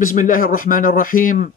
بسم الله الرحمن الرحيم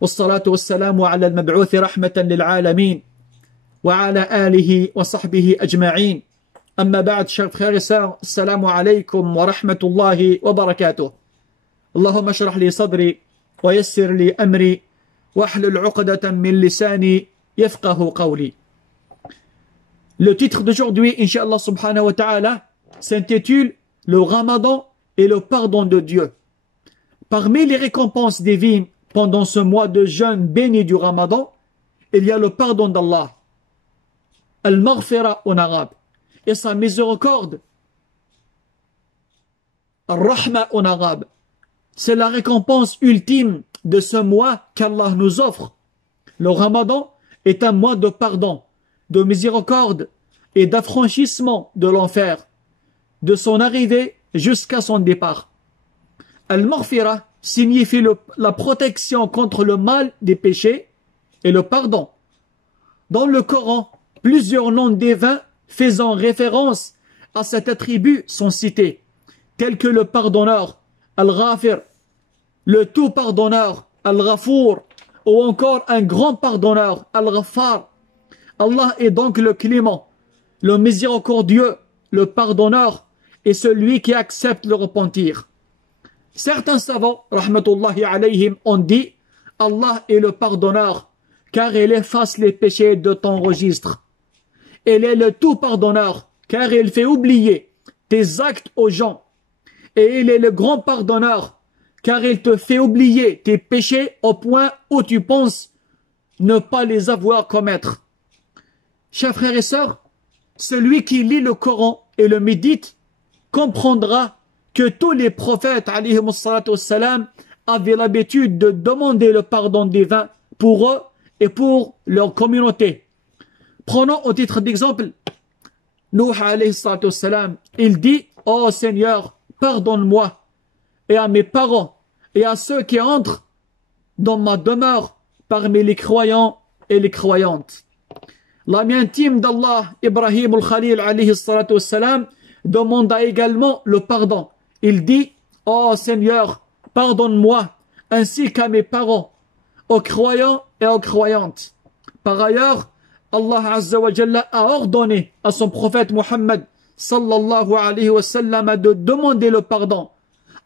والصلاة والسلام على المبعوث رحمة للعالمين وعلى آله وصحبه أجمعين أما بعد chers frères et sœurs السلام عليكم ورحمة الله وبركاته اللهم اشرح لي صدري ويسر لي أمري واحلل عقدة من لساني يفقه قولي. Le titre d'aujourd'hui, Inch'Allah subhanahu wa ta'ala, s'intitule Le Ramadan et le pardon de Dieu. Parmi les récompenses divines pendant ce mois de jeûne béni du Ramadan, il y a le pardon d'Allah, Al-Maghfira en arabe, et sa miséricorde, Al-Rahma en arabe. C'est la récompense ultime de ce mois qu'Allah nous offre. Le Ramadan est un mois de pardon, de miséricorde et d'affranchissement de l'enfer, de son arrivée jusqu'à son départ. Al-Maghfira signifie la protection contre le mal des péchés et le pardon. Dans le Coran, plusieurs noms divins faisant référence à cet attribut sont cités, tels que le pardonneur, Al-Ghafir, le tout pardonneur, Al-Ghafour, ou encore un grand pardonneur, Al-Ghaffar. Allah est donc le clément, le miséricordieux, le pardonneur et celui qui accepte le repentir. Certains savants, rahmatullahi alayhim, ont dit Allah est le pardonneur, car il efface les péchés de ton registre. Il est le tout pardonneur, car il fait oublier tes actes aux gens. Et il est le grand pardonneur, car il te fait oublier tes péchés au point où tu penses ne pas les avoir commettre. Chers frères et sœurs, celui qui lit le Coran et le médite comprendra que tous les prophètes avaient l'habitude de demander le pardon divin pour eux et pour leur communauté. Prenons au titre d'exemple, Nuh il dit « Oh Seigneur, pardonne-moi et à mes parents et à ceux qui entrent dans ma demeure parmi les croyants et les croyantes. » L'ami intime d'Allah, Ibrahim al-Khalil demanda également le pardon. Il dit « Oh Seigneur, pardonne-moi, ainsi qu'à mes parents, aux croyants et aux croyantes. » Par ailleurs, Allah Azza wa Jalla a ordonné à son prophète Muhammad sallallahu alayhi wa sallam de demander le pardon.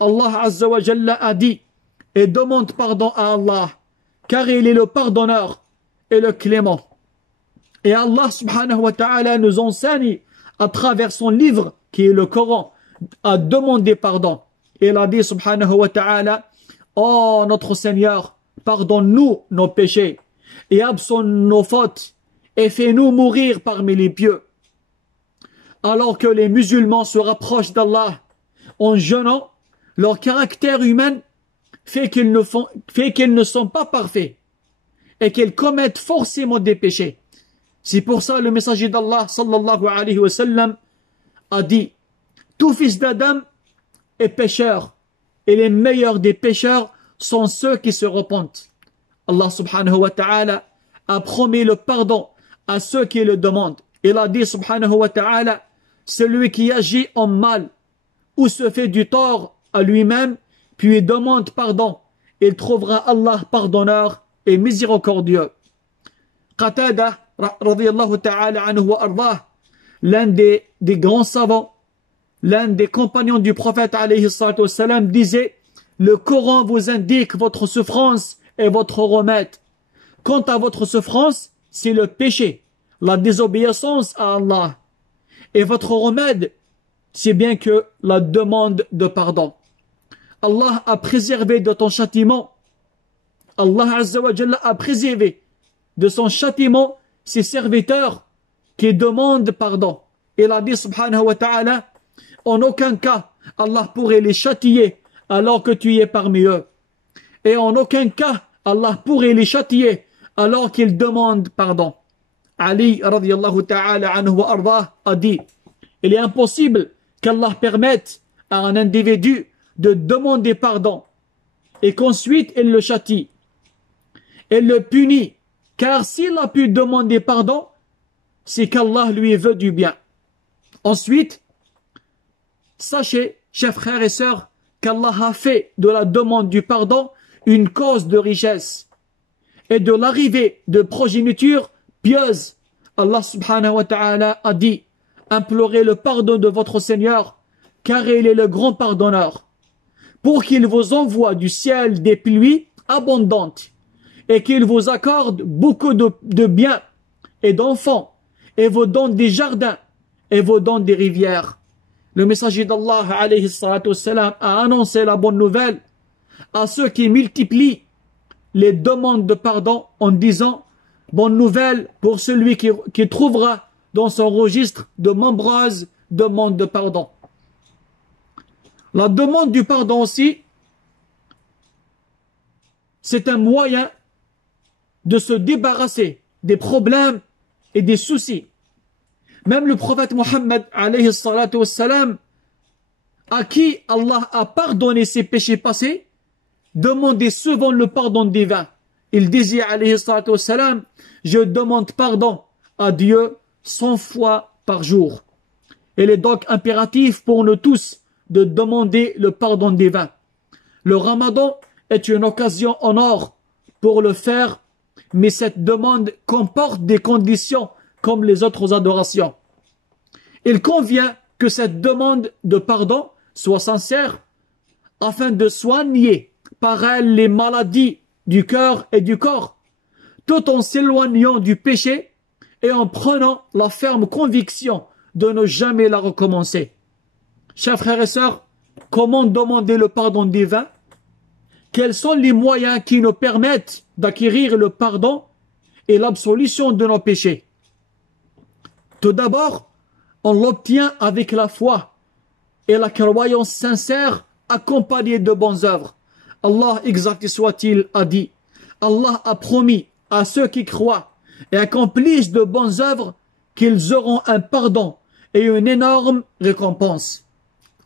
Allah Azza wa Jalla a dit « Et demande pardon à Allah, car il est le pardonneur et le clément. » Et Allah subhanahu wa ta'ala nous enseigne à travers son livre qui est le Coran à demander pardon. Il a dit subhanahu wa ta'ala « Oh notre Seigneur, pardonne-nous nos péchés et absonne nos fautes et fais-nous mourir parmi les pieux. » Alors que les musulmans se rapprochent d'Allah en jeûnant, leur caractère humain fait qu'ils ne sont pas parfaits et qu'ils commettent forcément des péchés. C'est pour ça le messager d'Allah sallallahu alayhi wa sallam a dit « Tout fils d'Adam est pécheur et les meilleurs des pécheurs sont ceux qui se repentent. » Allah subhanahu wa ta'ala a promis le pardon à ceux qui le demandent. Il a dit subhanahu wa ta'ala « Celui qui agit en mal ou se fait du tort à lui-même puis demande pardon, il trouvera Allah pardonneur et miséricordieux. » Qatada radiyallahu ta'ala anhu wa ardah, l'un des grands savants, l'un des compagnons du prophète alayhi salatu wassalam disait « Le Coran vous indique votre souffrance et votre remède. Quant à votre souffrance, c'est le péché, la désobéissance à Allah. Et votre remède, c'est bien que la demande de pardon. Allah a préservé de ton châtiment. Allah Azza wa Jalla a préservé de son châtiment ses serviteurs qui demandent pardon. Il a dit subhanahu wa ta'ala, en aucun cas Allah pourrait les châtier alors que tu es parmi eux. Et en aucun cas Allah pourrait les châtier alors qu'ils demandent pardon. Ali radiyallahu ta'ala anhu wa ardah a dit, il est impossible qu'Allah permette à un individu de demander pardon et qu'ensuite il le châtie. Il le punit, car s'il a pu demander pardon, c'est qu'Allah lui veut du bien. Ensuite, sachez, chers frères et sœurs, qu'Allah a fait de la demande du pardon une cause de richesse et de l'arrivée de progéniture pieuse. Allah subhanahu wa ta'ala a dit: implorez le pardon de votre Seigneur, car il est le grand pardonneur, pour qu'il vous envoie du ciel des pluies abondantes et qu'il vous accorde beaucoup de biens et d'enfants et vous donne des jardins et vous donne des rivières. Le messager d'Allah alayhi salatu wassalam a annoncé la bonne nouvelle à ceux qui multiplient les demandes de pardon en disant: bonne nouvelle pour celui qui trouvera dans son registre de nombreuses demandes de pardon. La demande du pardon aussi, c'est un moyen de se débarrasser des problèmes et des soucis. Même le prophète Mohammed alayhi salatu wassalam, à qui Allah a pardonné ses péchés passés, demandait souvent le pardon divin. Il disait alayhi salatu wassalam: je demande pardon à Dieu 100 fois par jour. Il est donc impératif pour nous tous de demander le pardon divin. Le Ramadan est une occasion en or pour le faire, mais cette demande comporte des conditions comme les autres adorations. Il convient que cette demande de pardon soit sincère afin de soigner par elle les maladies du cœur et du corps, tout en s'éloignant du péché et en prenant la ferme conviction de ne jamais la recommencer. Chers frères et sœurs, comment demander le pardon divin? Quels sont les moyens qui nous permettent d'acquérir le pardon et l'absolution de nos péchés? Tout d'abord, on l'obtient avec la foi et la croyance sincère accompagnée de bonnes œuvres. Allah, exact soit-il, a dit: Allah a promis à ceux qui croient et accomplissent de bonnes œuvres qu'ils auront un pardon et une énorme récompense.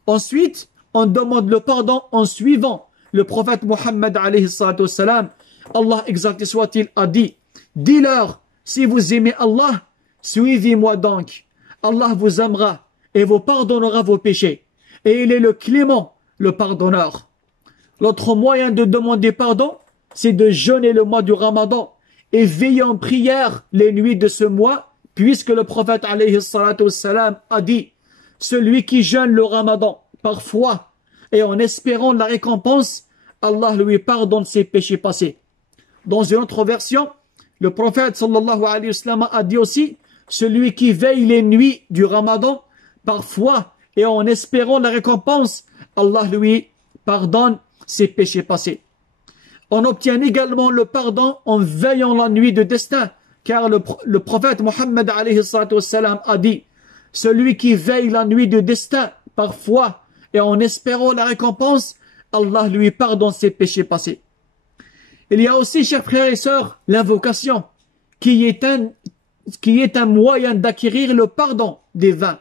Ensuite, on demande le pardon en suivant le prophète Mohammed alayhi salatu wassalam. Allah, exact soit-il, a dit: dis-leur, si vous aimez Allah, suivez-moi donc. Allah vous aimera et vous pardonnera vos péchés. Et il est le clément, le pardonneur. L'autre moyen de demander pardon, c'est de jeûner le mois du Ramadan et veiller en prière les nuits de ce mois, puisque le prophète alayhi salatu wassalam a dit: celui qui jeûne le Ramadan par foi et en espérant la récompense, Allah lui pardonne ses péchés passés. Dans une autre version, le prophète sallallahu alayhi wa sallam a dit aussi: celui qui veille les nuits du Ramadan par foi et en espérant la récompense, Allah lui pardonne ses péchés passés. On obtient également le pardon en veillant la nuit de destin, car le prophète Mohammed alayhi salatu wassalam a dit: celui qui veille la nuit de destin par foi et en espérant la récompense, Allah lui pardonne ses péchés passés. Il y a aussi, chers frères et sœurs, l'invocation, qui est un moyen d'acquérir le pardon divin,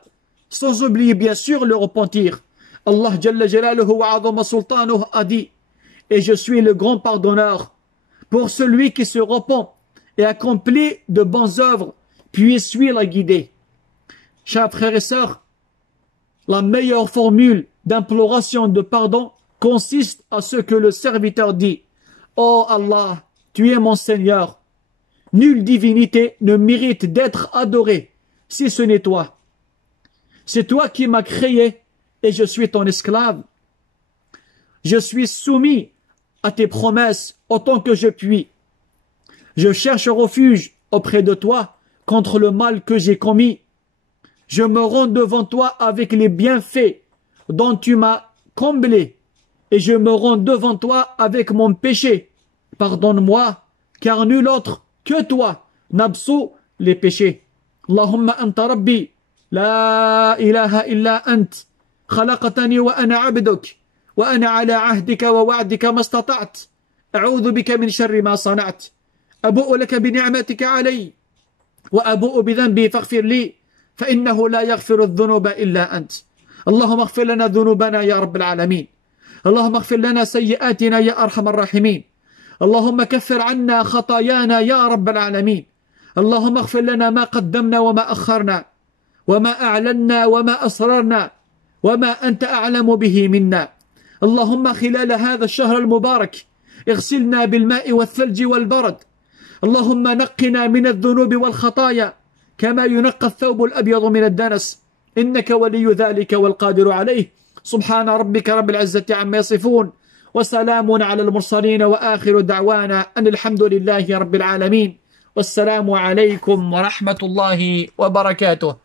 sans oublier bien sûr le repentir. Allah Jalla Jalaluhu wa Azama Sultanuhu a dit: et je suis le grand pardonneur pour celui qui se repent et accomplit de bonnes œuvres, puis suit la guidée. Chers frères et sœurs, la meilleure formule d'imploration de pardon consiste à ce que le serviteur dit: oh Allah, tu es mon Seigneur. Nulle divinité ne mérite d'être adorée si ce n'est toi. C'est toi qui m'as créé et je suis ton esclave. Je suis soumis à tes promesses autant que je puis. Je cherche refuge auprès de toi contre le mal que j'ai commis. Je me rends devant toi avec les bienfaits dont tu m'as comblé et je me rends devant toi avec mon péché. Pardonne-moi, car nul autre que toi n'absout les péchés. Allahumma anta rabbi, la ilaha illa ant, khalaqtani wa ana abduk, wa ana ala ahdika wa wa'dika mastata'at, a'udhu bika min sharri ma sana'at, abu'u laka bi ni'matika alayya, wa abu'u bi dhanbi faghfir li, fa innahu la yaghfiru adh-dhunuba illa ant. Allahumma ighfir lana dhunubana ya rabbal alamin. Allahumma ighfir lana sayyi'atina ya arhamar rahimin. اللهم كفر عنا خطايانا يا رب العالمين. اللهم اغفر لنا ما قدمنا وما أخرنا وما أعلنا وما أسررنا وما أنت أعلم به منا. اللهم خلال هذا الشهر المبارك اغسلنا بالماء والثلج والبرد. اللهم نقنا من الذنوب والخطايا كما ينقى الثوب الأبيض من الدنس، إنك ولي ذلك والقادر عليه. سبحان ربك رب العزة عما يصفون، وسلام على المرسلين، وآخر دعوانا أن الحمد لله رب العالمين. والسلام عليكم ورحمة الله وبركاته.